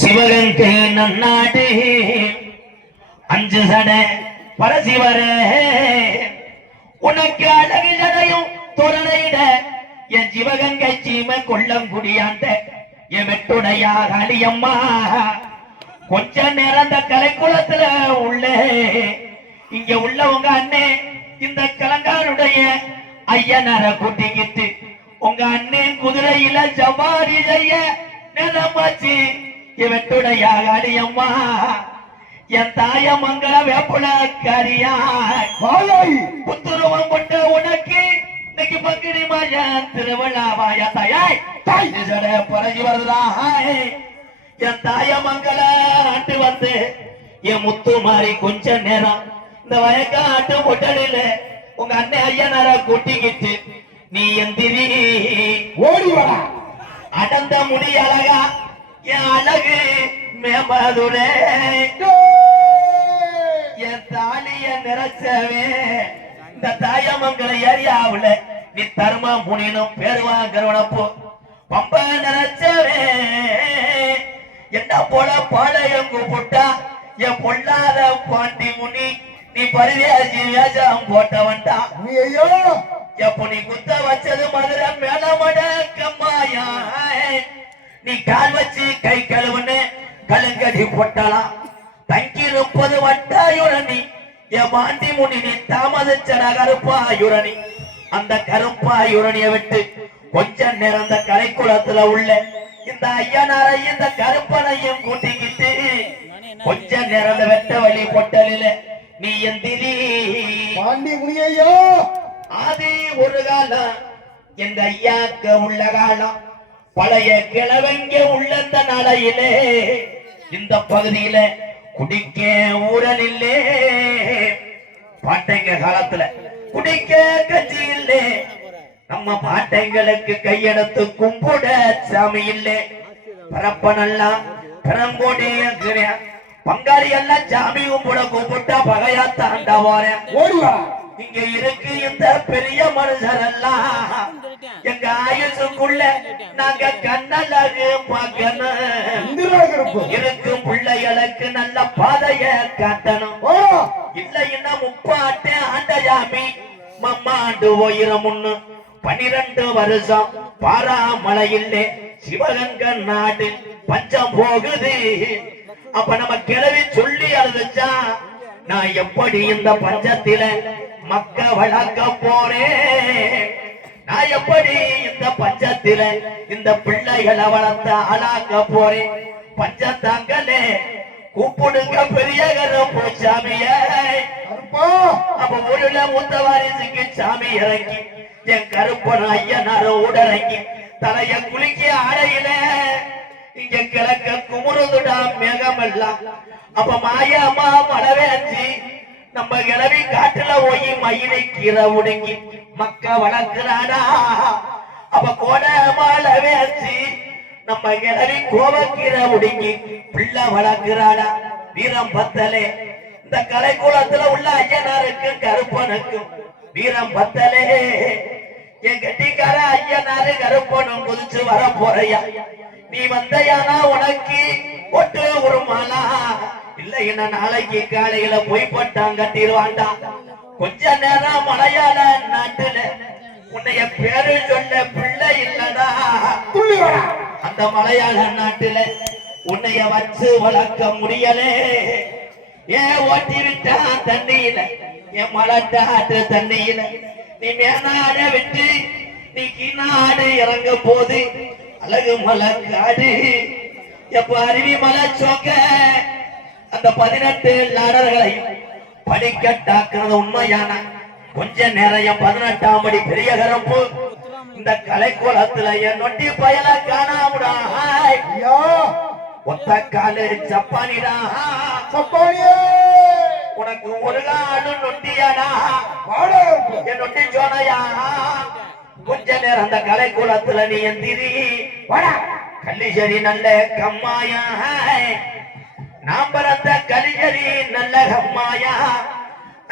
சிவகங்கை நன்னாடு அஞ்சு சட பரசிவரே உனக்கு அழகு ஜடையும் தோரணையிட என் சிவகங்கை சீம கொள்ளம் குடியாண்ட என் வெட்டுடையா காளியம்மா கொஞ்ச நேரம் இந்த கலைக்குளத்துல உள்ள இங்க உள்ளவங்க அண்ணே இந்த கலங்காருடைய ஐயனரை கூட்டிக்கிட்டு உங்க அண்ணே குதிரையில ஜவாரி செய்ய நேரமாச்சு என் வெட்டுடைய காளியம்மா என் தாய மங்கள வேப்புல காரியா புத்துருவம் கொண்ட உனக்கு இன்னைக்கு பங்குனி மாயா திருவிழாவாயா தாயாய் பரகி வருதா என் தாய மங்கள ஆட்டு வந்து என் முத்து மாறி கொஞ்ச நேரம் இந்த வயக்காட்டு முட்டலில உங்க அண்ணன் ஐயனார கூட்டிக்கிட்டு நீ எந்திரி ஓடி வர அடந்த முடி அழகா என் அழகு மேம்பதுரே என் தாலிய நிறைச்சவே இந்த தாயமங்கல ஏரியாவுல நீ தர்ம முனினும் பேருவாங்கிறவனப்போ பம்ப நிறைச்சவே என்ன போல பாளையம் கூப்பிட்டா என் பொல்லாத பாண்டி முனி நீ பரிவேசி வேஷம் போட்டவன்டா ஐயோ எப்ப நீ குத்த வச்சது மதுரை மேலமட கம்மாயா நீ கால் வச்சு கை கழுவுன்னு கலங்கடி போட்டலாம் தங்கி 30 வட்டாயுரணி என் பாண்டி முனி நீ தாமதிச்சட கருப்பாயுரணி அந்த கருப்பாயுரணியை விட்டு கொஞ்ச நேரம் இந்த கலைக்குளத்துல உள்ள இந்த ஐயனாரை இந்த கருப்பனையும் கூட்டிக்கிட்டு கொஞ்ச நேரம் வெட்ட வழி பொட்டலில நீ எந்திரி பாண்டி முனியையோ ஆதி ஒரு காலம் எங்க ஐயாக்க உள்ள காலம் பழைய கிழவங்க உள்ளந்த நாளையிலே இந்த பகுதியில குடிக்க ஊரல் இல்லே பாட்டைங்க காலத்துல குடிக்க கட்சி இல்லே நம்ம பாட்டைங்களுக்கு கையெடுத்து கும்பிட சாமி இல்லே பரப்பனெல்லாம் பெரங்கோடிய பங்காளி எல்லாம் சாமி கும்பிட கூப்பிட்டா பகையா தாண்டா போறேன் ஓடுவா இங்க இருக்கு இந்த பெரிய மனுஷர் எல்லாம் எங்க ஆயுசுக்குள்ள நாங்க கண்ணழகு பார்க்கணும் இருக்கும் பிள்ளைகளுக்கு நல்ல பாதைய காட்டணும் இல்லைன்னா முப்பாட்டு ஆண்டஜாமி மம்மாண்டு ஓயிரம் 12 வருஷம் பாராமலையில்லே சிவகங்க நாடு பஞ்சம் போகுது அப்ப நம்ம கிளவி சொல்லி அழுதுச்சா நான் எப்படி இந்த பஞ்சத்தில மக்க வளர்க்க போறேன் நான் எப்படி இந்த பஞ்சத்தில இந்த பிள்ளைகளை வளர்த்த ஆளாக்க போறேன் பஞ்சத்தாங்களே கூப்பிடுங்க பெரிய கருப்பு சாமிய அப்ப ஊருல மூத்த வாரிசுக்கு சாமி இறங்கி என் கருப்பன் ஐயனார உடறங்கி தலைய குளிக்க ஆடையில இங்க கிழக்க குமுறுதுடா மேகமெல்லாம் அப்ப மாயம்மா மழவேஞ்சி நம்ம கிளவி காட்டுல போய் மயிலை கீரை உடங்கி மக்க வளர்க்கிறாடா அப்ப கோட மழவேஞ்சி நம்ம கிளவி கோவக்கீரை உடங்கி பிள்ளை வளர்க்கிறாடா வீரம் பத்தலே இந்த கலைக்குளத்துல உள்ள ஐயனாருக்கு கருப்பனுக்கும் வீரம் பத்தலே என் கட்டிக்கார ஐயனாரு கருப்பனும் குதிச்சு வர போறையா நீ வந்தையானா உனக்கு ஒட்டு ஒரு மாலா இல்லைன்னா நாளைக்கு காலையில போய் போட்டான் கட்டிடுவான்டா கொஞ்ச நேரம் மலையாள நாட்டுல உன்னைய பேரு சொல்ல பிள்ளை இல்லடா அந்த மலையாள நாட்டுல உன்னைய வச்சு வளர்க்க முடியலே ஏன் ஓட்டி விட்டான் தண்ணியில என் மலட்டாட்டு தண்ணியில நீ மேனாட விட்டு நீ கீநாடு இறங்க போது அழகு மலை காடு எப்ப அருவி மலை சோக்க அந்த 18 லாடர்களையும் படிக்கட்டாக்குறது உண்மையான கொஞ்ச நேரம் 18ஆம் படி பெரிய கருப்பு இந்த கலைக்குளத்துல என் நொண்டி பயல காணாமுடா ஒத்த காலு சப்பானிடா சப்பானியே உனக்கு ஒரு காடு நொண்டியாடா என் நொண்டி சோனையா கொஞ்ச நேரம் அந்த கலைக்குளத்துல நீ எந்திரி கல்லிசரி நல்ல கம்மாயா நாம் பிறந்த கலிசரி நல்ல கம்மாயா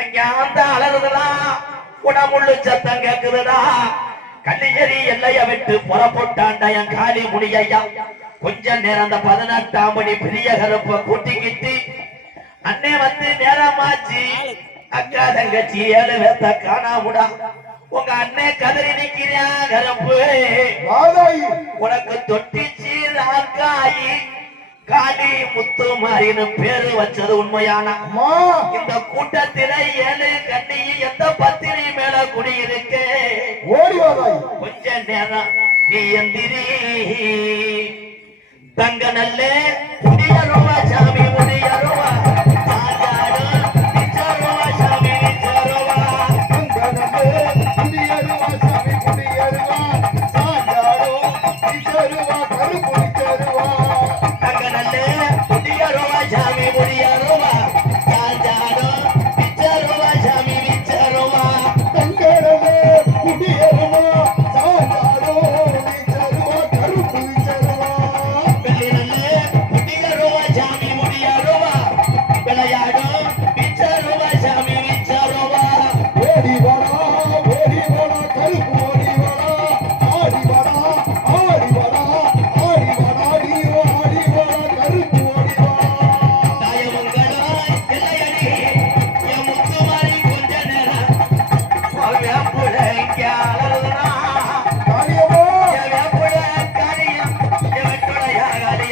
அங்க அந்த அலறுதலா உடம்புள்ளு சத்தம் கேக்குதுடா கல்லிசரி எல்லைய விட்டு புறப்பட்டாண்டா என் காலி முடியா கொஞ்ச நேரம் அந்த 18ஆம் மணி பெரிய கருப்ப கூட்டிக்கிட்டு அண்ணே வந்து நேரமாச்சு அக்கா தங்கச்சி 7 பேத்த காணாமுடா உங்க அண்ணே கதறி நிக்கிறியா கருப்பு உனக்கு தொட்டிச்சு ராக்காயி காளி முத்து மாறின்னு பேரு வச்சது உண்மையான இந்த கூட்டத்தில 7 கண்ணி எந்த பத்திரி மேல குடியிருக்கு கொஞ்ச நேரம் நீ எந்திரி தங்க நல்ல முடியருவா சாமி முடியருவா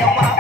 அம்மா